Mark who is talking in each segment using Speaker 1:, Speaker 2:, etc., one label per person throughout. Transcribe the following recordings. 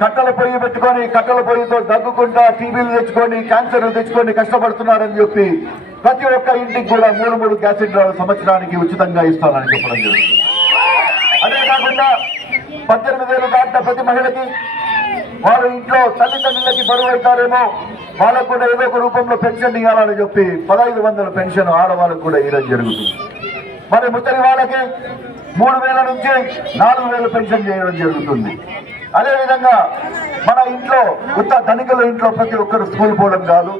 Speaker 1: కట్టెల పొయ్యి పెట్టుకొని కట్టెల పొయ్యితో దగ్గుకుంటా టీవీలు తెచ్చుకొని క్యాన్సర్ తెచ్చుకొని కష్టపడుతున్నారని చెప్పి ప్రతి ఒక్క ఇంటికి కూడా మూడు మూడు గ్యాస్ సిలిండర్లు సంవత్సరానికి ఉచితంగా ఇస్తానని చెప్పడం జరుగుతుంది. అదే కాకుండా పద్దెనిమిది వేలు దాటిన ప్రతి మహిళకి వారు ఇంట్లో తల్లిదండ్రులకి బరువు అవుతారేమో వాళ్ళకు కూడా ఏదో ఒక రూపంలో పెన్షన్ ఇవ్వాలని చెప్పి పదహైదు వందల పెన్షన్ ఆడవాళ్ళకు కూడా ఇవ్వడం జరుగుతుంది. మరి ముసలి వాళ్ళకి మూడు వేల నుంచి నాలుగు వేల పెన్షన్ చేయడం జరుగుతుంది. అదేవిధంగా మన ఇంట్లో ఉత్త ధనికుల ఇంట్లో ప్రతి ఒక్కరు స్కూల్ పోవడం కాదు.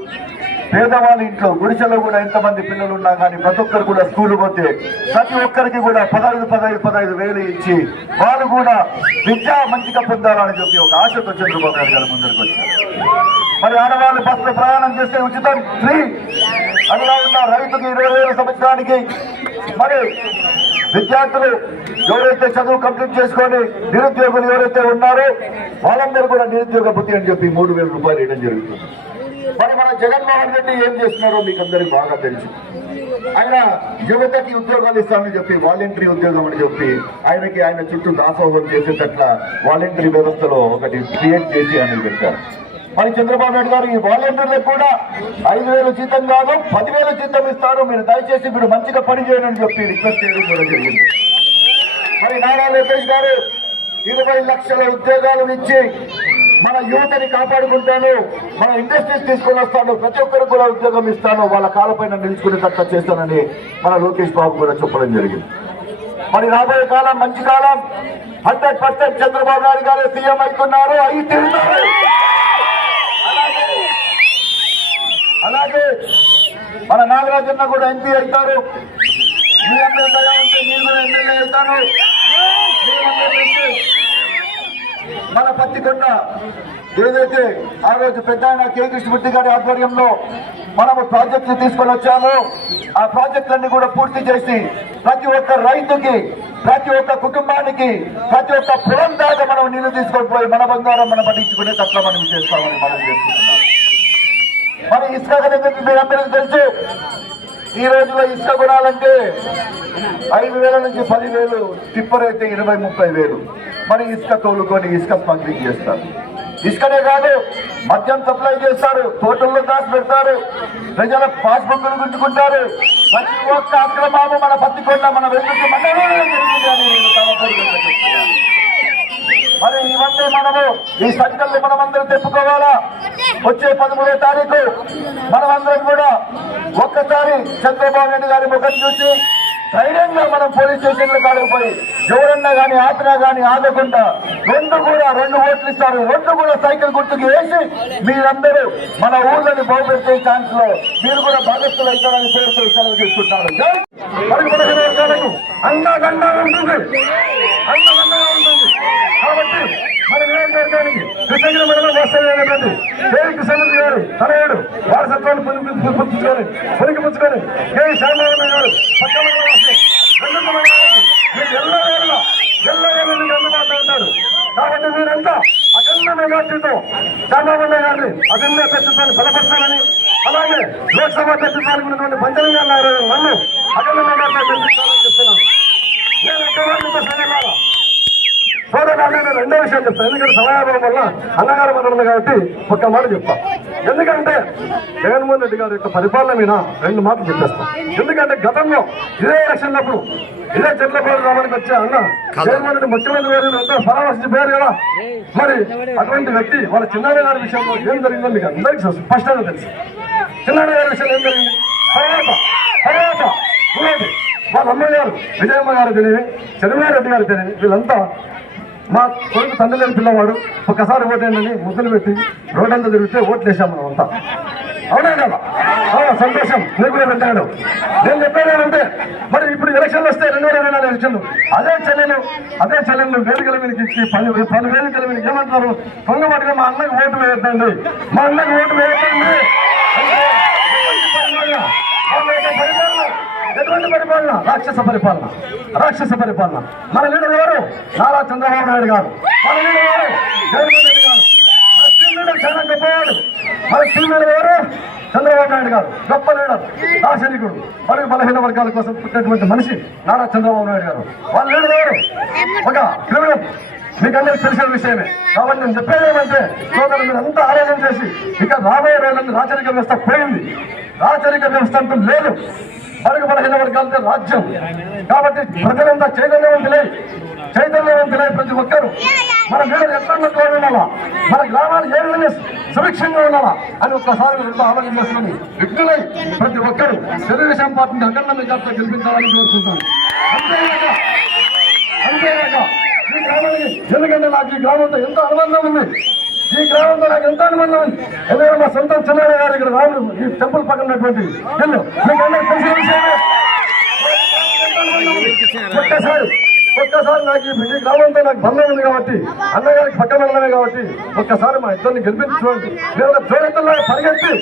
Speaker 1: పేదవాళ్ళ ఇంట్లో గుడిసెలో కూడా ఎంతమంది పిల్లలు ఉన్నా కానీ ప్రతి ఒక్కరు కూడా స్కూల్ పోతే ప్రతి ఒక్కరికి కూడా పదహైదు పదహైదు పదహైదు వేలు ఇచ్చి వాళ్ళు కూడా విద్యా మంచిగా పొందాలని చెప్పి ఒక ఆశతో చంద్రబాబు నాయుడు గారు ముందరికి వచ్చారు. మరి ఆడవాళ్ళు బస్సులో ప్రయాణం చేస్తే ఉచితం ఫ్రీ. అలా ఉన్న రైతుకి ఇరవై వేల సంవత్సరానికి. మరి విద్యార్థులు ఎవరైతే చదువు కంప్లీట్ చేసుకొని నిరుద్యోగులు ఎవరైతే ఉన్నారో వాళ్ళందరూ కూడా నిరుద్యోగ బుద్ధి అని చెప్పి మూడు వేల రూపాయలు ఇవ్వడం జరుగుతుంది. మరి మన జగన్మోహన్ రెడ్డి ఏం చేస్తున్నారో మీకు అందరికి బాగా తెలుసు. ఆయన యువతకి ఉద్యోగాలు ఇస్తామని చెప్పి వాలంటరీ ఉద్యోగం అని చెప్పి ఆయనకి ఆయన చుట్టూ దాసోహం చేసేటట్ల వాలంటరీ వ్యవస్థలో ఒకటి క్రియేట్ చేసి ఆయన పెట్టారు. మరి చంద్రబాబు నాయుడు గారు ఈ వాలంటీర్లకు కూడా ఐదు వేలు జీతం కాదు పదివేలు జీతం ఇస్తారు. మీరు దయచేసి మీరు మంచిగా పని చేయండి అని చెప్పి రిక్వెస్ట్ చేయడం కూడా జరిగింది. మరి నారా లోకేష్ గారు ఇరవై లక్షల ఉద్యోగాలు ఇచ్చి మన యువతని కాపాడుకుంటాను మన ఇండస్ట్రీస్ తీసుకొని వస్తాను ప్రతి ఒక్కరికి కూడా ఉద్యోగం ఇస్తాను వాళ్ళ కాలపైన నిలుచుకునేటట్టు చేస్తానని మన లోకేష్ బాబు కూడా చెప్పడం జరిగింది. మరి రాబోయే కాలం మంచి కాలం. Hundred percent Chandrababu Naidu garu CM అవుతున్నారు. అయి తిరుగుతారు అలాగే మన నాగరాజన్న కూడా ఎంపీ అవుతారు. మీ అందరూ ఉంటే మీరు కూడా ఎమ్మెల్యే అవుతాను మన పత్తికొండ ఏదైతే ఆ రోజు పెద్ద ఆయన కె కృష్ణమూర్తి గారి ఆధ్వర్యంలో మనము ప్రాజెక్టులు తీసుకొని వచ్చామో. ఆ ప్రాజెక్టులన్నీ కూడా పూర్తి చేసి ప్రతి ఒక్క రైతుకి ప్రతి ఒక్క కుటుంబానికి ప్రతి ఒక్క పొలం దాకా మనం నీళ్ళు తీసుకొని పోయి మన బంగారం మనం పట్టించుకునే తట్ల మనం చేస్తామని మనం చేస్తున్నాం. మరి ఇసుక కనుక మీరందరికీ తెలుసు. ఈ రోజులో ఇసుక కొనాలంటే ఐదు వేల నుంచి పదివేలు టిప్పర్ అయితే ఇరవై ముప్పై వేలు. మరి ఇసుక తోలుకొని ఇసుక స్మగ్లింగ్ చేస్తారు. ఇసుకనే కాదు మద్యం సప్లై చేస్తారు తోటల్లో దాచి పెడతారు ప్రజల పాస్బుక్లు గుంజుకుంటారు ప్రతి ఒక్క అక్రమాము మన పత్తికొండ మన పత్తి మండలంలో జరిగింది మరి ఇవన్నీ మనము ఈ సంఖ్యల్ని మనమందరం తెప్పుకోవాలా? వచ్చే పదమూడో తారీఖు మనమందరం కూడా ఒక్కసారి చంద్రబాబు నాయుడు గారి ముఖం చూసి ధైర్యంగా మనం పోలీస్ స్టేషన్లు కాడకపోయి ఎవరన్నా కానీ ఆపినా కానీ ఆగకుండా రెండు కూడా రెండు ఓట్లు ఇస్తారు. రెండు కూడా సైకిల్ గుర్తుకు వేసి మీరందరూ మన ఊళ్ళని బాగుపెట్టే ఛాన్స్లో మీరు కూడా భాగస్థులు అవుతారని పేరుతో సెలవు తీసుకుంటారు. జై మరి వర్గాలకు అండగండా ఉంటుంది. అండగండగా ఉంటుంది. కాబట్టి మన నియోజకవర్గానికి కృష్ణగిరి మండలం వాస్తవ్యమైనటువంటి కే కృష్ణమూర్తి గారు తనయుడు వారసత్వాన్ని పుచ్చుకొని పొలికి పుచ్చుకొని ఏ శ్యామరావు గారు. పక్క మండలం వాసి. అందుబాటులో ఉంటారు కాబట్టి మీరంతా అఖండ మెజార్టీతో చంద్రబాబు గారిని అఖండ అభ్యర్థిత్వాన్ని బలపరచాలని అలాగే లోక్సభ అభ్యర్థిత్వానికి ఉన్నటువంటి పంచలింగా నన్ను అఖండ మెజార్టీ చెప్తున్నాను నేను ఎక్కడ సోదరులు నేను రెండో విషయం చెప్తాను. ఎందుకంటే సమయాభావం వల్ల అన్నగారు మన ఉంది కాబట్టి ఒక్క మాట చెప్తా. ఎందుకంటే జగన్మోహన్ రెడ్డి గారి యొక్క పరిపాలన మీద రెండు మాటలు చెప్పేస్తాం. ఎందుకంటే గతంలో ఇదే ఎలక్షన్ అప్పుడు ఇదే చెట్లపల్లి రామానికి వచ్చే అన్న జగన్మోహన్ రెడ్డి ముఖ్యమంత్రి గారు అంతా పరామర్శించిపోయారు కదా. మరి అటువంటి వ్యక్తి వాళ్ళ చిన్నాన్న గారి విషయంలో ఏం జరిగిందో మీకు అందరికీ స్పష్టంగా తెలుసు. చిన్నాన్న గారి విషయంలో ఏం జరిగింది? తర్వాత తర్వాత వాళ్ళ అమ్మ గారు విజయమ్మ గారు తెలియని చంద్రబాబు రెడ్డి గారు తెలియని వీళ్ళంతా మా కొడుకు తండ్రి లేని పిల్లవాడు ఒకసారి ఓటేయండి ముద్దులు పెట్టి రోడ్డంతా తిరిగితే ఓట్లు వేసాం మనం అంతా. అవునా కదా? సంతోషం. నేను కూడా నేను చెప్పేది ఏంటంటే మరి ఇప్పుడు ఎలక్షన్లు వస్తే రెండు వేల ఇరవై నాలుగు ఎలక్షన్లు. అదే చెల్లెలు అదే చెల్లెలు వేదికల మీదకి ఇచ్చి పలు పది వేదికల మీదకి ఏమంటారు? పొంగబట్టుగా మా అన్నకు ఓటు వేయొద్దండి. మా అన్నకు ఓటు వేయొద్దండి అంటే ఎటువంటి పరిపాలన? వాళ్ళ యొక్క పరిపాలన ఎటువంటి పరిపాలన? రాక్షస పరిపాలన. రాక్షస పరిపాలన. మన లీడర్ ఎవరు? నారా చంద్రబాబు నాయుడు గారు. మన లీడర్ ఎవరు?
Speaker 2: జగన్మోహన్ రెడ్డి గారు. మన టీం లీడర్ చాలా గొప్పవాడు. మన టీం లీడర్ ఎవరు? చంద్రబాబు నాయుడు గారు. గొప్ప లీడర్. దార్శనికుడు. బడుగు బలహీన వర్గాల కోసం పుట్టినటువంటి మనిషి నారా చంద్రబాబు నాయుడు గారు. వాళ్ళ లీడర్ ఎవరు? ఒక క్రిమినల్. మీకు అందరికి తెలిసిన విషయమే. కాబట్టి నేను చెప్పేది ఏమంటే సోదరు మీరు అంతా ఆలోచన చేసి ఇక రాబోయే రోజుల్లో రాచరిక వ్యవస్థ పోయింది. రాచరిక వ్యవస్థ అంటూ లేదు. బడుగు బలహీన వర్గాలతో రాజ్యం. కాబట్టి ప్రజలంతా చైతన్యవంతులై చైతన్యవంతులై ప్రతి ఒక్కరు. మన వీళ్ళు ఎట్లా ఉండాలా? మన గ్రామాలు ఏ విధంగా సురక్షంగా ఉండాలా? అని ఒక్కసారి రెండు ఆలోచన చేసుకుని విఘ్నులై ప్రతి ఒక్కరు తెలుగుదేశం పార్టీని అఖండ మెజార్టీతో గెలిపించాలని కోరుకుంటాను అంతేగాక అంతేగాక ఈ గ్రామానికి ఎందుకంటే నాకు ఈ గ్రామంతో ఎంతో అనుబంధం ఉంది. ఈ గ్రామంలో నాకు ఎంత అనుబంధం ఉంది. ఎందుకంటే మా సొంతం చిన్నారాయణ గారు ఇక్కడ రాముడు ఈ టెంపుల్ పక్కన ఉన్నటువంటి ఇల్లు. మీకు అందరికీ తెలిసిన విషయమే. ఒక్కసారి ఒక్కసారి నాకు ఈ- గ్రామంతో నాకు బంధం ఉంది కాబట్టి అన్నగారికి పక్క వెళ్ళడమే కాబట్టి ఒక్కసారి మా ఇద్దరిని గెలిపించుకోండి. లేదా మేము పరిగెత్తి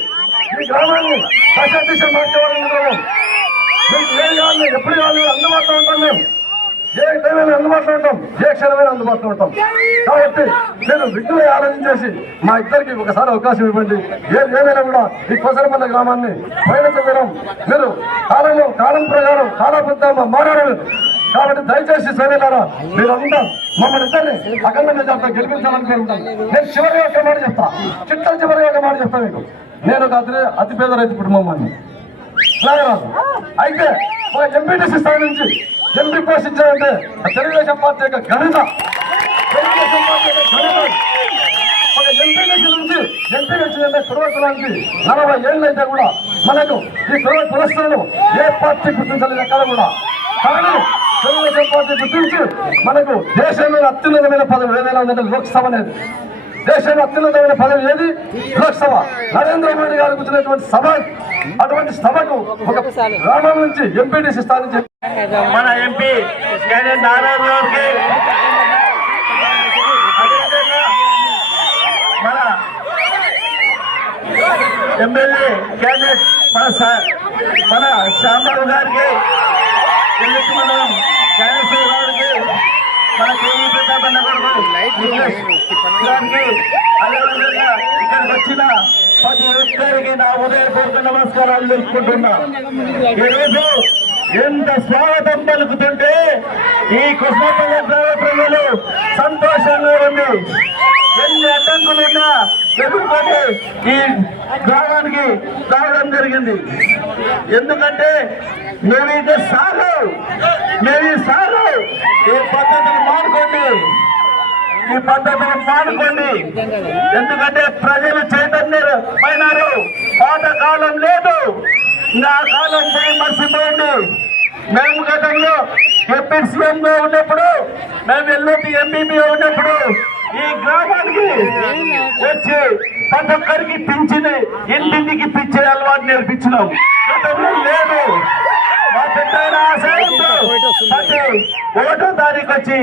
Speaker 2: ఈ గ్రామాన్ని దశ దిశ మార్చేవాళ్ళని మీకు ఏ కావాలి ఎప్పుడు కావాలి అందుబాటులో ఉంటాం మేము. ఏ టైమైనా అందుబాటులో ఉంటాం? ఏ క్షణమైనా అందుబాటులో ఉంటాం? కాబట్టి నేను విఘ్నులై ఆలోచన చేసి మా ఇద్దరికి ఒకసారి అవకాశం ఇవ్వండి. ఏది ఏమైనా కూడా ఈ కోసరపల్లి గ్రామాన్ని పయనించడం మీరు కాలంలో కాలం ప్రకారం కాలబద్ధంగా మారారు కాబట్టి దయచేసి సరేలారా మీరంతా మమ్మల్ని ఇద్దరిని అఖండ మెజార్టీతో గెలిపించాలని కోరుకుంటాను నేను చివరిగా ఒక మాట చెప్తా. చిట్ట చివరిగా ఒక మాట చెప్తా మీకు. నేను ఒక అతి అతిపేద రైతు కుటుంబం అని అయితే ఒక ఎంపీటీసీ స్థాయి నుంచి ఎంపీ పోషించాలంటే ఆ తెలుగుదేశం పార్టీ యొక్క ఘనత. తెలుగుదేశం పార్టీ యొక్క ఘనత. ఒక ఎంపీ నుంచి ఎంపీ వచ్చిందంటే కురవ కులానికి నలభై ఏళ్ళైతే కూడా మనకు ఈ కురవ కులస్తులను ఏ పార్టీ గుర్తించలేదు ఎక్కడ కూడా. కానీ తెలుగుదేశం పార్టీ గుర్తించి మనకు దేశంలో అత్యున్నతమైన పదవి ఏదైనా ఉందంటే లోక్సభ అనేది. దేశంలో అత్యున్నతమైన పదవి ఏది? లోక్సభ. నరేంద్ర మోడీ గారు కూర్చున్నటువంటి సభ అటువంటి సభకు ఒక గ్రామం నుంచి ఎంపీటీసీ స్థానం నుంచి
Speaker 3: మన ఎంపీ నారాయణ గారికి. మన ఎమ్మెల్యే క్యాండిడేట్ మన సా- మన శ్యాంబాబు గారికి. మనం మండలం గారికి మన అదేవిధంగా ఇక్కడికి వచ్చిన ప్రతి ఒక్కరికి నా ఉదయపూర్వక నమస్కారాలు తెలుపుకుంటున్నా. ఈరోజు ఎంత స్వాగతం పలుకుతుంటే ఈ కృష్ణపల్లి గ్రామ ప్రజలు సంతోషంగా ఉంది. ఎన్ని అడ్డంకులున్నా ఎదుర్కొని ఈ గ్రామానికి రావడం జరిగింది. ఎందుకంటే మేము ఇది సాగు మేము ఈ సాగు ఈ పద్ధతిని మానుకోండి. ఈ పద్ధతిని మానుకోండి. ఎందుకంటే ప్రజలు చైతన్యమైనారు పాత కాలం లేదు. నా కాలం పోయి మర్చిపోయింది మేము గతంలో డిప్యూటీ ఉన్నప్పుడు మేము ఎల్లుండి ఎంబీబీ ఉన్నప్పుడు ఈ గ్రామానికి వచ్చి ప్రతి ఒక్కరికి పింఛని ఇంటింటికి పిచ్చే అలవాటు నేర్పించినాం. గతంలో లేదు. మా పెద్ద ఆశయంతో ప్రతి ఒకటో తారీఖు వచ్చి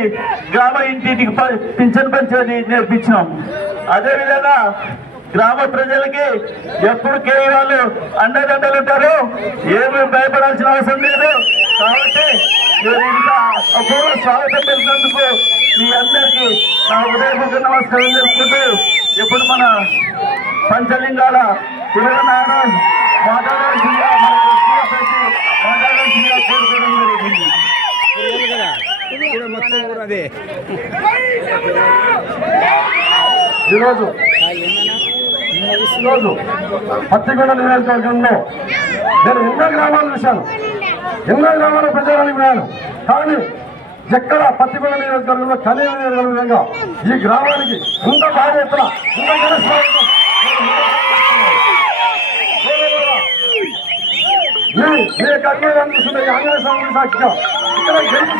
Speaker 3: గ్రామ ఇంటింటికి ప- పింఛన్ పంచేది నేర్పించినాం. అదే విధంగా గ్రామ ప్రజలకి ఎప్పుడు కేవీ వాళ్ళు అండదండలు ఉంటారు ఏమి భయపడాల్సిన అవసరం లేదు. కాబట్టి మీరు స్వాగతం తెలిసినందుకు మీ అందరికీ నా ఉదయపూర్వక నమస్కారం తెలుసుకుంటూ ఇప్పుడు మన పంచలింగాల తిరునారాయణ మాట్లాడాల్సిందిగా మన మాట్లాడాల్సిందిగా కోరుకోవడం జరిగింది.
Speaker 4: అదే
Speaker 2: ఈరోజు ఈరోజు పత్తికొండ నియోజకవర్గంలో నేను ఎన్నో గ్రామాలు చూశాను. ఎన్నో గ్రామాల ప్రచారానికి పోయాను కానీ ఎక్కడ పత్తికొండ నియోజకవర్గంలో కలిగి విధంగా ఈ గ్రామానికి ఇంత బాగా ఎత్తున ఇంత కర్మ చూస్తున్న ఈ ఆంజనేయ సాక్షిగా ఇక్కడ గెలుపు